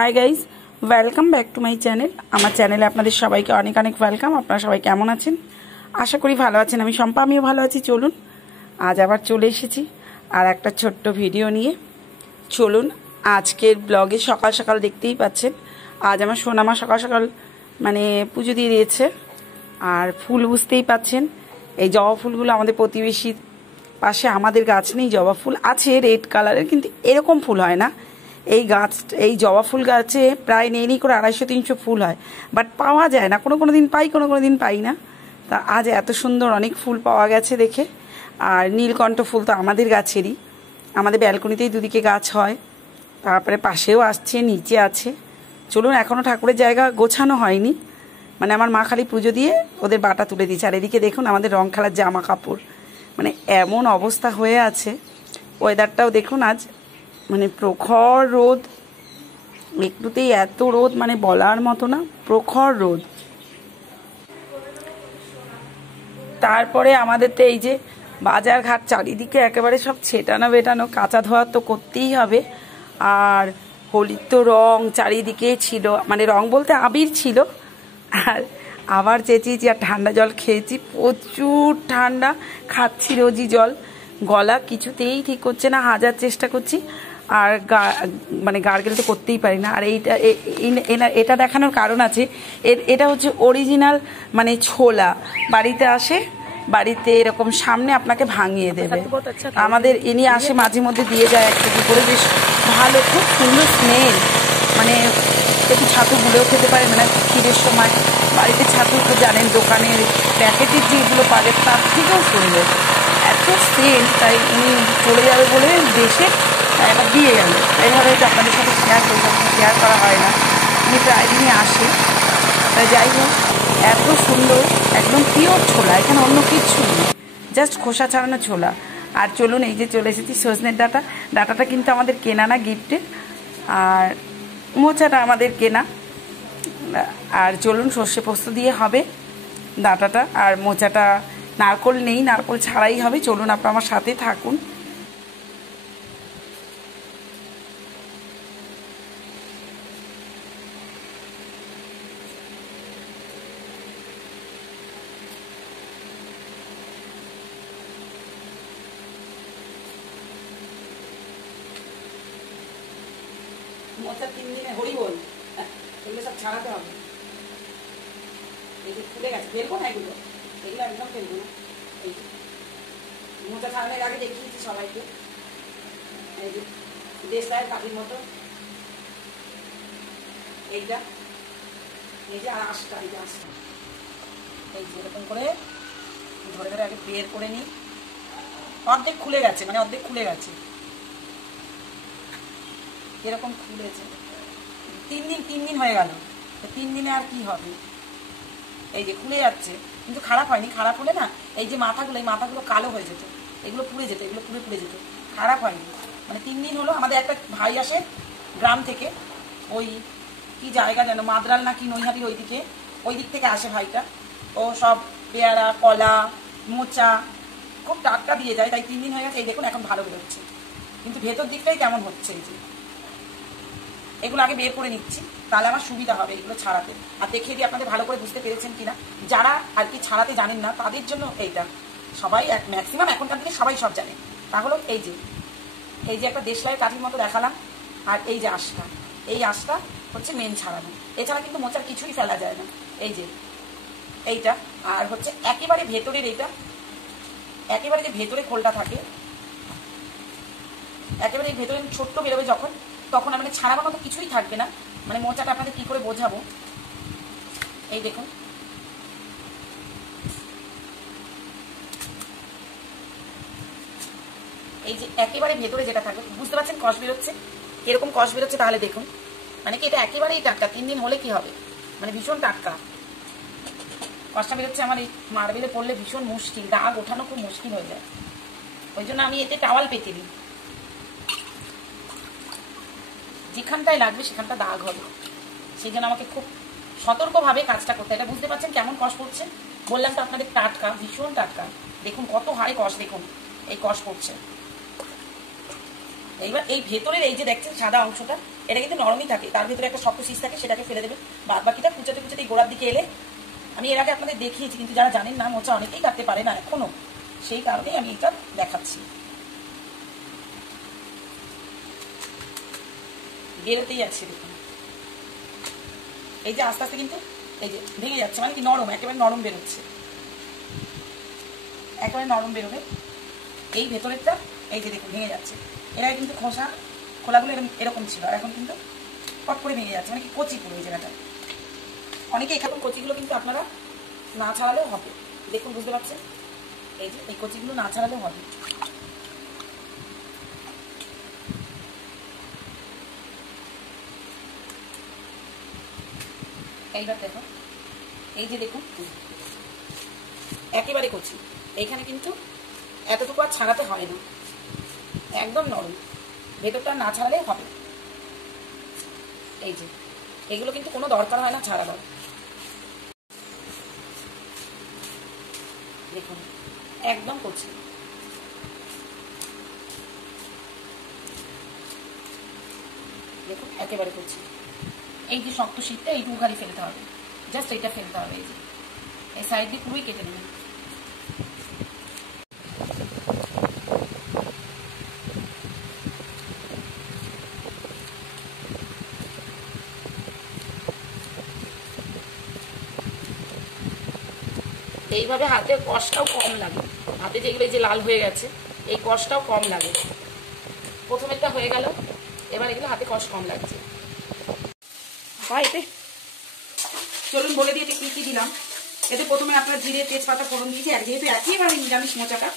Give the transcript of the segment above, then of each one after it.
Hi guys welcome back to my channel আমার চ্যানেলে আপনাদের সবাইকে অনেক অনেক ওয়েলকাম। আপনারা সবাই কেমন আছেন? আশা করি ভালো আছেন। আমি শম্পা, আমিও ভালো আছি। চলুন আজ আবার চলে এসেছি আর একটা ছোট্ট ভিডিও নিয়ে। চলুন আজকের ব্লগে সকাল সকাল দেখতেই পাচ্ছেন আজ আমার সোনামা সকাল সকাল মানে পুজো দিয়ে দিয়েছে। আর ফুল বুঝতেই পাচ্ছেন, এই জবা ফুলগুলো আমাদের প্রতিবেশীর পাশে, আমাদের গাছ নেই, জবা ফুল আছে রেড কালারের, কিন্তু এরকম ফুল হয় না। এই গাছ, এই জবা ফুল গাছে প্রায় নেই করে 250-300 ফুল হয়, বাট পাওয়া যায় না। কোনো দিন পাই, কোনো দিন পাই না। তা আজ এত সুন্দর অনেক ফুল পাওয়া গেছে দেখে। আর নীলকণ্ঠ ফুল তো আমাদের গাছেরই, আমাদের ব্যালকনিতেই দুদিকে গাছ হয়। তারপরে পাশেও আসছে, নিচে আছে। চলুন, এখনও ঠাকুরের জায়গা গোছানো হয়নি, মানে আমার মা খালি পুজো দিয়ে ওদের বাটা তুলে দিয়েছে। আর এদিকে দেখুন আমাদের রং খেলার জামা কাপড়, মানে এমন অবস্থা হয়ে আছে। ওয়েদারটাও দেখুন আজ মানে প্রখর রোদ, একটুতেই এত রোদ, মানে বলার মতো না, প্রখর রোদ। তারপরে আমাদের তো এই যে বাজার ঘাট চারিদিকে একেবারে সব ছেটানো বেটানো, কাঁচা ধোয়া তো করতেই হবে। আর হোলির তো রং চারিদিকে ছিল, মানে রং বলতে আবির ছিল। আর আবার চেঁচিয়েছি আর ঠান্ডা জল খেয়েছি, প্রচুর ঠান্ডা, খাচ্ছি রোজই জল। গলা কিছুতেই ঠিক করছে না, হাজার চেষ্টা করছি, আর মানে গার্গেল তো করতেই পারি না। আর এটা দেখানোর কারণ আছে, এটা হচ্ছে অরিজিনাল মানে ছোলা। বাড়িতে আসে, বাড়িতে এরকম সামনে আপনাকে ভাঙিয়ে দেবে। আমাদের ইনি আসে মাঝে মধ্যে দিয়ে যায় একটা কি করে, বেশ ভালো, খুব সুন্দর স্মেল। মানে একটু ছাতু গুলেও খেতে পারে, মানে ক্ষীরের সময় বাড়িতে ছাতু তো জানেন, দোকানের প্যাকেটের যেগুলো পাবে তার থেকেও সুন্দর, এত সেল। তাই উনি চলে যাবে বলে দেশে একবার দিয়ে গেল। এইভাবে হয়তো আপনাদের সাথে শেয়ার করি, শেয়ার করা হয় না, উনি প্রায় দিনই আসে। তাই যাই হোক, এত সুন্দর, একদম পিওর ছোলা, এখানে অন্য কিচ্ছু নেই, জাস্ট খোসা ছাড়ানো ছোলা। আর চলুন, এই যে চলে এসেছি সজনের ডাটাটা কিন্তু আমাদের কেনা না, গিফটের। আর মোচাটা আমাদের কেনা। আর চলুন, সর্ষে পোস্ত দিয়ে হবে ডাটাটা, আর মোচাটা নারকোল নেই, নারকোল ছাড়াই হবে। চলুন আপনারা আমার সাথে থাকুন। মোচা 3 দিনে হরি বল, এগুলো সব ছাড়াতে হবে। এই যে ফুলে গেছে, ফেলবো না এগুলো, এগুলো একদম ফেলবো না। এই যে মোচা ছাড়ানোর আগে দেখিয়েছি সবাইকে, এই যে দেশলাইয়ের কাঠির মতো এইটা, এই যে আর আঁশটা, এই যে আঁশটা, এই যে এরকম করে ধরে ধরে আগে বের করে নিই। অর্ধেক খুলে গেছে, মানে অর্ধেক খুলে গেছে, এরকম খুলেছে। 3 দিন হয়ে গেল, 3 দিনে আর কি হবে। এই যে খুলে যাচ্ছে, কিন্তু খারাপ হয়নি। খারাপ হলে না, এই যে মাথাগুলো, এই মাথাগুলো কালো হয়ে যেত, এগুলো পুড়ে যেত, এগুলো পুড়ে যেত। খারাপ হয়নি, মানে 3 দিন হলো। আমাদের একটা ভাই আসে গ্রাম থেকে, ওই কি জায়গা যেন, মাদ্রাল নাকি নৈহাটি, ওই দিক থেকে আসে ভাইটা। ও সব পেয়ারা, কলা, মোচা খুব টাটকা দিয়ে যায়, তাই 3 দিন হয়ে গেছে। এই দেখুন এখন ভালো বেরোচ্ছে, কিন্তু ভেতর দিকটাই কেমন হচ্ছে। এই যে এগুলো আগে বের করে নিচ্ছি, তাহলে আমার সুবিধা হবে এগুলো ছাড়াতে। আর দেখিয়ে দিয়ে আপনাদের ভালো করে বুঝতে পেরেছেন কিনা, যারা আর কি ছাড়াতে জানেন না তাদের জন্য এইটা। সবাই ম্যাক্সিমাম এখনকার দিনে সবাই সব জানে। তাহলে এই যে একটা দেশলাইয়ের কাঠির মতো দেখালাম, আর এই যে আঁশটা, এই আঁশটা হচ্ছে মেন ছাড়ানো। এছাড়া কিন্তু মোচার কিছুই ফেলা যায় না। এই যে এইটা, আর হচ্ছে একেবারে ভেতরের এইটা, একেবারে যে ভেতরে খোলটা থাকে, একেবারে এই ভেতরে ছোট্ট বেরোবে যখন, তখন মানে ছাড়াবার মতো কিছুই থাকবে না। মানে মোচাটা আপনাদের কি করে বোঝাবো, এই দেখুন, এই যে একেবারে ভেতরে যেটা থাকবে, বুঝতে পারছেন কষ বেরোচ্ছে, এরকম কষ বেরোচ্ছে। তাহলে দেখুন, মানে কি এটা একেবারেই টাটকা। 3 দিন হলে কি হবে, মানে ভীষণ টাটকা কষটা বেরোচ্ছে। আমার এই মার্বেলে পড়লে ভীষণ মুশকিল, দাগ ওঠানো খুব মুশকিল হয়ে যায়, ওই জন্য আমি এতে টাওয়াল পেতে দিই। যেখানটায় লাগবে সেখানটা দাগ হবে, সেই জন্য আমাকে খুব সতর্কভাবে কাজটা করতে। এটা বুঝতে পারছেন কেমন কষ পড়ছে, বললাম তো আপনাদের টাটকা, ভীষণ টাটকা। দেখুন কত হাই কষ, দেখুন এই কষ পড়ছে। এইবার এই ভেতরের এই যে দেখছেন সাদা অংশটা, এটা কিন্তু নরমই থাকে, তার ভিতরে একটা শক্ত শীষ থাকে, সেটাকে ফেলে দেবেন। বাদ বাকিটা কুচাতে কুচাতে গোড়ার দিকে এলে, আমি এর আগে আপনাদের দেখিয়েছি, কিন্তু যারা জানেন না, মোচা অনেকেই কাটতে পারে না এখনো, সেই কারণেই আমি এটা দেখাচ্ছি। বেরোতেই আছে দেখুন, এই যে আস্তে আস্তে কিন্তু এই যে ভেঙে যাচ্ছে, মানে কি নরম, একেবারে নরম বেরোচ্ছে, একেবারে নরম বেরোবে। এই ভেতরেরটা এই যে দেখুন ভেঙে যাচ্ছে, এরা কিন্তু খোলাগুলো এরকম ছিল, আর এখন কিন্তু পট করে ভেঙে যাচ্ছে, মানে কি কচি পুরো এই জায়গাটা। অনেকে এখানে কচিগুলো কিন্তু আপনারা না ছাড়ালেও হবে, দেখুন বুঝতে পারছেন, এই যে এই কচিগুলো না ছাড়ালেও হবে। এইবার দেখো, এই যে দেখুন একেবারে কচি, এইখানে কিন্তু এতটুকু আর ছাড়াতে হয় না, একদম নরম, ভেতরটা না ছাড়ালে হবে। এই যে এগুলো কিন্তু কোনো দরকার হয় না ছাড়াবার। দেখুন একদম কচি, দেখুন একেবারে কচি। এই যে শক্ত শীতটা এইটুকু খালি ফেলতে হবে, জাস্ট এইটা ফেলতে হবে, এই যে এই সাইড দিয়ে পুরোই কেটে নেবেন। এইভাবে হাতে কষ্টটাও কম লাগে, হাতে যেগুলো যে লাল হয়ে গেছে এই কষ্টটাও কম লাগে। প্রথমেরটা হয়ে গেল, এবার এগুলো হাতে কষ্ট কম লাগছে। এতে চলুন বলে দিয়ে কি কি দিলাম। এতে প্রথমে আপনার জিরে তেজপাতা ফোড়ন দিয়েছি, যেহেতু একেবারে নিরামিষ মোচাটা,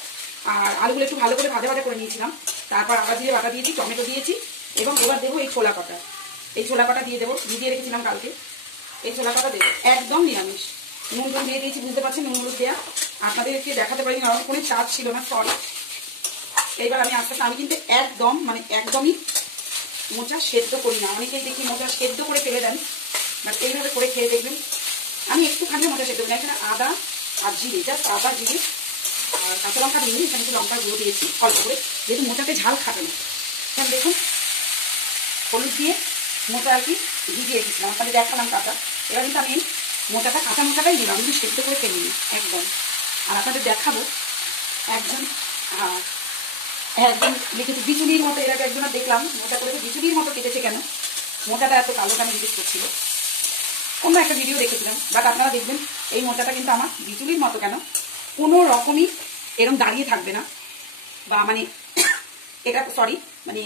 আর আলুগুলো একটু ভালো করে ভাজা ভাজা করে নিয়েছিলাম। তারপর আদা জিরে বাটা দিয়েছি, টমেটো দিয়েছি, এবং এবার দেবো এই ছোলা কটা, এই ছোলা কটা দিয়ে দেবো, ভিজিয়ে রেখেছিলাম কালকে, এই ছোলা কটা দেবো, একদম নিরামিষ। নুন টুন দিয়ে দিয়েছি, বুঝতে পারছেন নুন হলুদ দেওয়া, আপনাদেরকে দেখাতে পারিনি কারণ কোনো চার্জ ছিল না, সরি। এইবার আমি আস্তে আস্তে, আমি কিন্তু একদম মানে একদমই মোচা সেদ্ধ করি না, অনেকেই দেখি মোচা সেদ্ধ করে ফেলে দেন, বাট এইভাবে করে খেয়ে দেখবেন। আমি একটুখানি মোচা সেদ্ধ করি, এখানে আদা আর জিরে, জাস্ট আদা জিরে আর কাঁচা লঙ্কা দিইনি, এখানে একটু লঙ্কা গুঁড়ো দিয়েছি অল্প করে, যেহেতু মোচাতে ঝাল খাবে না। এখন দেখুন হলুদ দিয়ে মোচা আর কি ভিজিয়ে রেখেছিলাম, আপনাদের দেখালাম কাঁচা। এবার কিন্তু আমি মোচাটা কাঁচা মোচাটাই দিলাম, কিন্তু সেদ্ধ করে ফেলিনি একদম। আর আপনাদের দেখাবো, একজন লিখেছি বিচুলির মতো, এর আগে একজনের দেখলাম মোচা করেছে বিচুলির মতো কেটেছে, কেন মোচাটা এত কালো কেন জিজ্ঞেস করছিল, অন্য একটা ভিডিও দেখেছিলাম। বাট আপনারা দেখবেন এই মোচাটা কিন্তু আমার বিচুলির মতো কেন, কোনো রকমই এরকম দাঁড়িয়ে থাকবে না, বা মানে এটা সরি মানে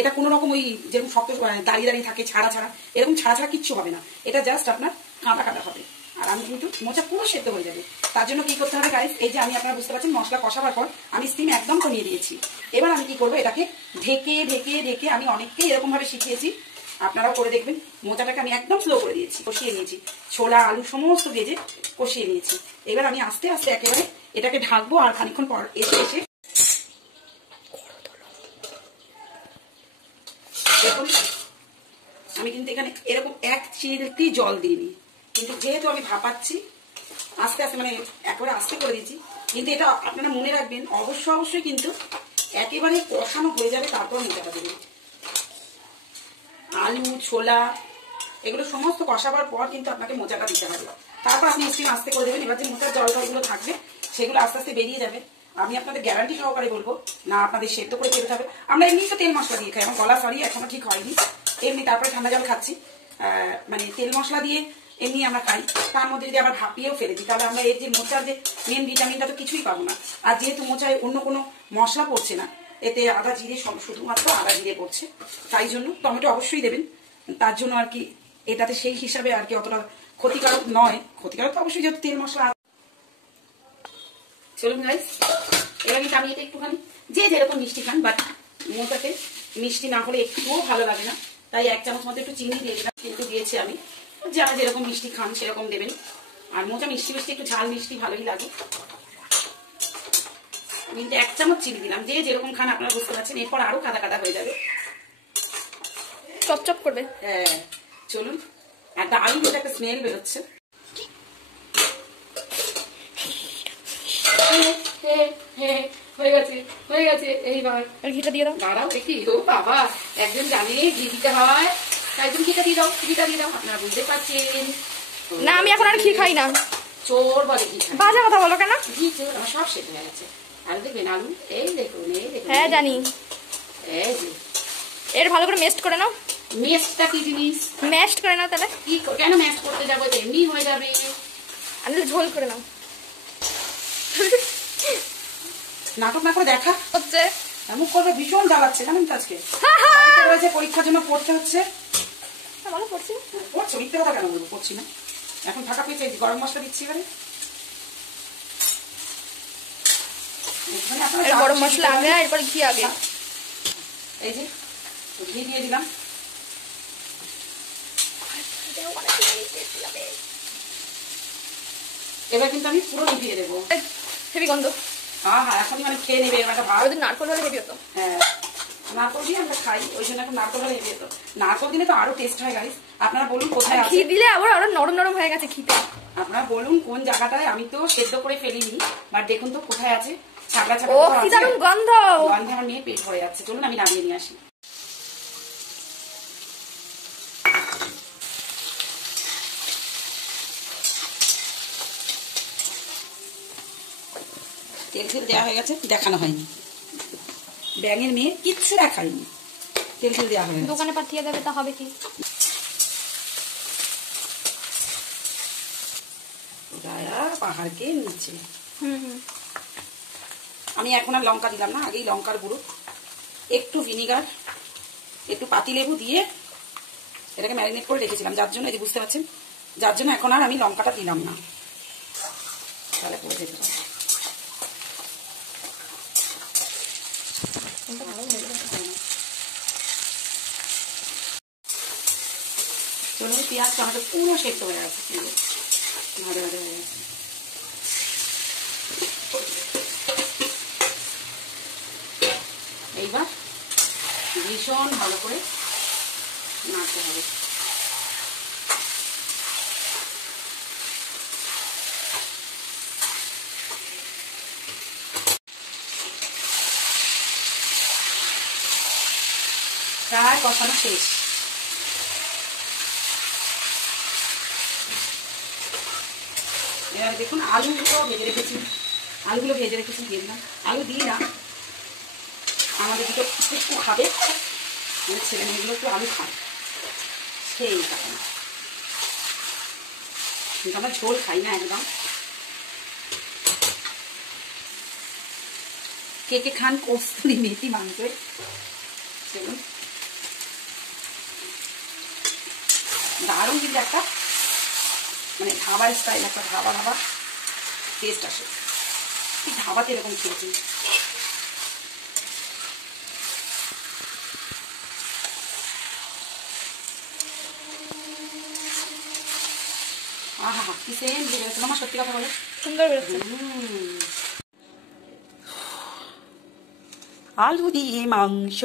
এটা কোনো রকম ওই যেরকম শক্ত দাঁড়িয়ে দাঁড়িয়ে থাকে ছাড়া ছাড়া, এরকম ছাড়া ছাড়া কিচ্ছু হবে না, এটা জাস্ট আপনার কাঁটা কাটা হবে। আর আমি কিন্তু মোচা পুরো সেদ্ধ হয়ে যাবে। তার জন্য কি করতে হবে গাইস, এই যে আমি আপনারা বুঝতে পারছেন মশলা কষাবার পর আমি স্টিম একদম কমিয়ে দিয়েছি। এবার আমি কি করবো, এটাকে ঢেকে ঢেকে ঢেকে, আমি অনেককেই এরকম ভাবে শিখিয়েছি, আপনারাও করে দেখবেন। মোচাটাকে আমি একদম স্লো করে দিয়েছি, কষিয়ে নিয়েছি, ছোলা আলু সমস্ত ভেজে কষিয়ে নিয়েছি। এবার আমি আস্তে আস্তে একেবারে এটাকে ঢাকবো, আর খানিক্ষণ পর এসে দেখুন আমি কিন্তু এখানে এরকম এক চিলতি জল দিইনি, কিন্তু যেহেতু আমি ভাপাচ্ছি আস্তে আস্তে, মানে একেবারে আস্তে করে দিচ্ছি। কিন্তু এটা আপনারা মনে রাখবেন, অবশ্যই কিন্তু একেবারে কষানো হয়ে যাবে, তারপর মোচাটা দেবেন। আলু ছোলা এগুলো সমস্ত কষাবার পর কিন্তু আপনাকে মোচাটা দিতে হবে, তারপর আপনি স্টিম আস্তে করে দেবেন। এবার যে মোচার জল টলগুলো থাকবে সেগুলো আস্তে আস্তে বেরিয়ে যাবে। আমি আপনাদের গ্যারান্টি সহকারে বলবো না, আপনাদের সেদ্ধ করে খেতে হবে। আমরা এমনি তো তেল মশলা দিয়ে খাই, আমার গলা সরি এখনো ঠিক হয়নি, এমনি তারপরে ঠান্ডা জল খাচ্ছি, মানে তেল মশলা দিয়ে এমনি আমরা খাই, তার মধ্যে যদি আবার ভাপিয়েও ফেলে দিই, তাহলে আমরা এর যে মোচার যে মেন ভিটামিনটা তো কিছুই পাবো না। আর যেহেতু মোচায় অন্য কোনো মশলা পড়ছে না, এতে আদা জিরে শুধুমাত্র আদা জিরে পড়ছে, তাই জন্য টমেটো অবশ্যই দেবেন। তার জন্য আর কি এটাতে সেই হিসাবে আর কি অতটা ক্ষতিকারক নয়, ক্ষতিকারক তো অবশ্যই যেহেতু তেল মশলা। চলুন গাইস, এবার কিন্তু আমি এটা একটুখানি, যে যেরকম মিষ্টি খান, বাট মোচাতে মিষ্টি না হলে একটুও ভালো লাগে না, তাই 1 চামচ মতো একটু চিনি দিয়ে দিলাম, কিন্তু দিয়েছি আমি, যারা যেরকম মিষ্টি খান সেরকম দেবেন। আর মোচা মিষ্টি মিষ্টি একটু ঝাল মিষ্টি ভালোই লাগে, কিন্তু 1 চামচ চিনি দিলাম, যে যেরকম খান আপনারা বুঝতে পারছেন। এরপর আরো কাদা কাদা হয়ে যাবে, চপচপ করবে। হ্যাঁ চলুন, আর দারুণ কিন্তু একটা স্মেল বেরোচ্ছে। হয়ে গেছে হয়ে গেছে, এইবার ঘিটা দিয়ে দাও। দাঁড়াও দেখি, ও বাবা, একজন জানে ঘি দিতে হয়। তাই তুমি ঘিটা দিয়ে দাও, ঘিটা দিয়ে দাও, আপনারা বুঝতে পারছেন। না আমি এখন আর ঘি খাই না। চোর বলে ঘি খাই। বাজে কথা বলো কেন? ঘি চোর, আমার সব সেদ্ধ হয়ে গেছে। আর দেখবেন আলু, এই দেখুন, এই দেখুন। হ্যাঁ জানি। এই যে এর ভালো করে মেস্ট করে নাও। মেশটা কি জিনিস? ম্যাশড করে নাও তাহলে। কি কেন ম্যাশ করতে যাবো? এমনি হয়ে যাবে। আমি ঝোল করে নাও। নাটক না করে দেখা হচ্ছে এমন করবে, ভীষণ জ্বালাচ্ছে জানেন তো। আজকে রয়েছে পরীক্ষার জন্য পড়তে হচ্ছে। ভালো পড়ছি। পড়ছো? মিথ্যে কথা কেন বলবো? পড়ছি না। এখন ফাঁকা পেয়েছে, গরম মশলা দিচ্ছি এবারে। গরম মশলা আগে, এরপর ঘি আগে। এই যে ঘি দিয়ে দিলাম। এবার কিন্তু আমি পুরো নিভিয়ে দেবো। হেভি গন্ধ। হ্যাঁ হ্যাঁ, এখনই মানে খেয়ে নেবে একটা ভাত। ওদের নারকল হলে হেভি হতো। হ্যাঁ, নারকল দিয়ে আমরা খাই, ওই জন্য এখন নারকল হলে হেভি হতো। নারকল দিলে তো আরো টেস্ট হয় গাইস। আপনারা বলুন কোথায় আছে। ঘি দিলে আবার আরো নরম নরম হয়ে গেছে ঘিতে। আপনারা বলুন কোন জায়গাটায়। আমি তো সেদ্ধ করে ফেলিনি, বাট দেখুন তো কোথায় আছে। ছাগলা ও কি দারুণ গন্ধ। গন্ধে আমার মেয়ে পেট ভরে যাচ্ছে। চলুন আমি নামিয়ে নিয়ে আসি। তেল তেল দেওয়া হয়ে গেছে, দেখানো হয়নি। ব্যাঙের মেয়ে কিচ্ছু দেখায়নি, তেল তেল দেওয়া হয়ে গেছে। দোকানে পাঠিয়ে দেবে তা হবে কি? পাহাড়কে নিচে। আমি এখন আর লঙ্কা দিলাম না, আগেই লঙ্কার গুঁড়ো, একটু ভিনিগার, একটু পাতিলেবু দিয়ে এটাকে ম্যারিনেট করে রেখেছিলাম, যার জন্য এই যে বুঝতে পারছেন, যার জন্য এখন আর আমি লঙ্কাটা দিলাম না। তাহলে পড়ে যেতে হবে। পেঁয়াজ টমেটো পুরো সেদ্ধ হয়ে গেছে, ভালো ভালো হয়ে গেছে। এইবার ভীষণ ভালো করে নাড়তে হবে। প্রায় কষানো শেষ। এবার দেখুন আলুগুলো ভেজে রেখেছি, দিয়ে দিলাম। আলু দিই না, আমাদের দিকে একটু খাবে, আমাদের ছেলে মেয়েগুলো একটু আলু খায়, সেই কারণে। কিন্তু আমরা ঝোল খাই না একদম। কে কে খান কস্তুরি মেথি মাংস? চলুন, দারুণ কিন্তু একটা মানে ধাবার স্টাইল, একটা ধাবা ধাবা টেস্ট আসে। ঠিক ধাবাতে এরকম খেয়েছি। আহা হা, কি সেম বেরোচ্ছে আমার, সত্যি কথা বলে সুন্দর বেরোচ্ছে। আলু দিয়ে মাংস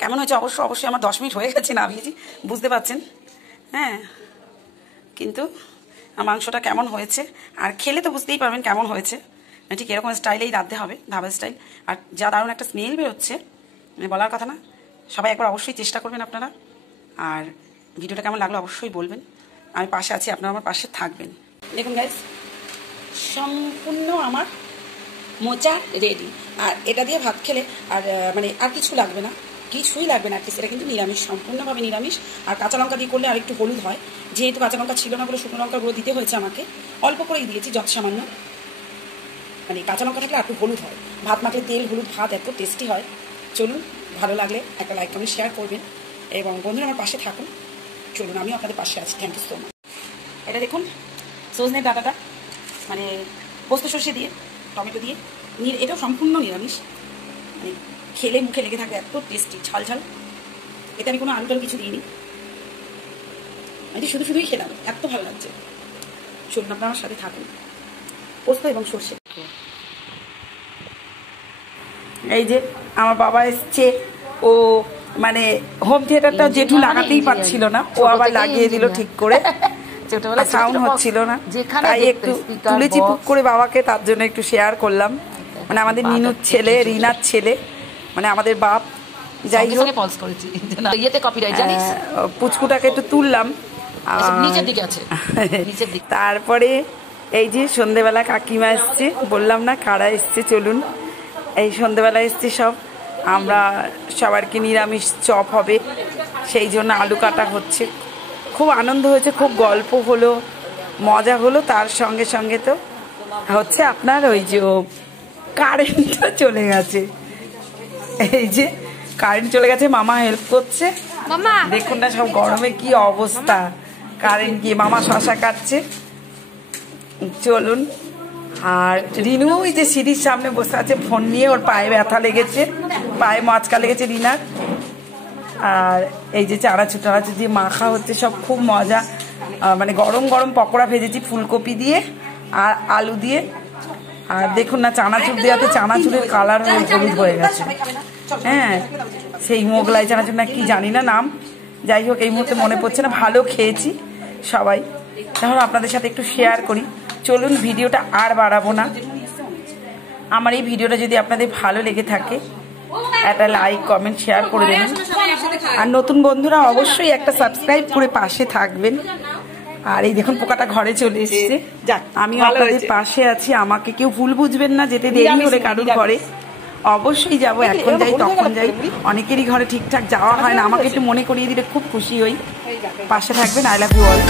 কেমন হয়েছে অবশ্যই আমার 10 মিনিট হয়ে গেছে নামিয়েছি, বুঝতে পারছেন। হ্যাঁ, কিন্তু মাংসটা কেমন হয়েছে আর খেলে তো বুঝতেই পারবেন কেমন হয়েছে। ঠিক এরকম স্টাইলেই রাঁধতে হবে, ধাবা স্টাইল। আর যা দারুণ একটা স্মেল বেরোচ্ছে, মানে বলার কথা না। সবাই একবার অবশ্যই চেষ্টা করবেন আপনারা। আর ভিডিওটা কেমন লাগলো অবশ্যই বলবেন। আমি পাশে আছি, আপনারা আমার পাশে থাকবেন। দেখুন গাইস, সম্পূর্ণ আমার মোচা রেডি। আর এটা দিয়ে ভাত খেলে আর মানে আর কিছু লাগবে না, কিছুই লাগবে না। এটা কিন্তু নিরামিষ, সম্পূর্ণভাবে নিরামিষ। আর কাঁচা লঙ্কা দিয়ে করলে আর একটু হলুদ হয়, যেহেতু কাঁচা লঙ্কা ছিল না বলে শুকনো লঙ্কার গুঁড়ো দিতে হয়েছে আমাকে। অল্প করেই দিয়েছি, যত সামান্য, মানে কাঁচা লঙ্কা থাকলে আর একটু হলুদ হয়। ভাত মাখলে তেল হলুদ ভাত এত টেস্টি হয়। চলুন, ভালো লাগলে একটা লাইক কমেন্ট শেয়ার করবেন এবং বন্ধুরা আমার পাশে থাকুন। চলুন, আমিও আপনাদের পাশে আছি। Thank you so much. এটা দেখুন সজনের ডাঁটাটা, মানে পোস্ত সর্ষে দিয়ে, টমেটো দিয়ে, এটাও সম্পূর্ণ নিরামিষ। মানে খেলে মুখে লেগে থাকবে, এত টেস্টি, ঝাল ঝাল। এতে আমি কোনো আলু টালু কিছু দিইনি, আমি শুধুই খেলাম, এত ভালো লাগছে। চলুন, আপনারা আমার সাথে থাকুন। পোস্ত এবং সর্ষে। এই যে আমার বাবা এসছে, ও মানে হোম থিয়েটারটা জেঠু লাগাতেই পারছিল না, ও আবার লাগিয়ে দিল ঠিক করে। সাউন্ড হচ্ছিল না, তাই একটু তুলেছি পুক করে বাবাকে, তার জন্য একটু শেয়ার করলাম। মানে আমাদের নিনুর ছেলে, রিনার ছেলে, মানে আমাদের বাপ যাই হোক পজ করেছি ইয়েতে কপিরাইট জানিস পুচকুটাকে একটু তুললাম নিচের দিকে আছে নিচের দিকে। তারপরে এই যে সন্ধেবেলা কাকিমা এসছে, বললাম না কারা এসছে, চলুন। এই সন্ধেবেলা এসছে সব, আমরা সবারকে নিরামিষ চপ হবে সেই জন্য আলু কাটা হচ্ছে। খুব আনন্দ হয়েছে, খুব গল্প হলো, মজা হলো। তার সঙ্গে সঙ্গে তো হচ্ছে আপনার ওই যে কারেন্টটা চলে গেছে, এই যে কারেন্ট চলে গেছে, মামা হেল্প করছে। মামা দেখুন না সব গরমে কি অবস্থা, কারেন্ট গিয়ে মামা শশা কাটছে। চলুন। আর রিনু ওই যে সিঁড়ির সামনে বসে আছে ফোন নিয়ে, ওর পায়ে ব্যথা লেগেছে, পায়ে মাচকা লেগেছে রিনার। আর এই যে চানাচুর টানাচুর দিয়ে মাখা হচ্ছে সব, খুব মজা। মানে গরম গরম পকোড়া ভেজেছি ফুলকপি দিয়ে আর আলু দিয়ে। আর দেখুন না চানাচুর দেওয়াতে চানাচুরের কালার হলুদ হয়ে গেছে। হ্যাঁ, সেই মোগলাই চানাচুর না কি জানি না নাম, যাই হোক এই মুহূর্তে মনে পড়ছে না। ভালো খেয়েছি সবাই, তাহলে আপনাদের সাথে একটু শেয়ার করি। চলুন, ভিডিওটা আর বাড়াবো না। আমার এই ভিডিওটা যদি আপনাদের ভালো লেগে থাকে একটা লাইক কমেন্ট শেয়ার করে দেবেন। আর নতুন বন্ধুরা অবশ্যই একটা সাবস্ক্রাইব করে পাশে থাকবেন। আর এই দেখুন পোকাটা ঘরে চলে এসেছে, আমি আপনাদের পাশে আছি। আমাকে কেউ ভুল বুঝবেন না, যেতে দেরি হলে কারুর ঘরে অবশ্যই যাব, এখন যাই তখন যাই, অনেকেরই ঘরে ঠিকঠাক যাওয়া হয় না। আমাকে একটু মনে করিয়ে দিলে খুব খুশি হই। পাশে থাকবেন। I love you all.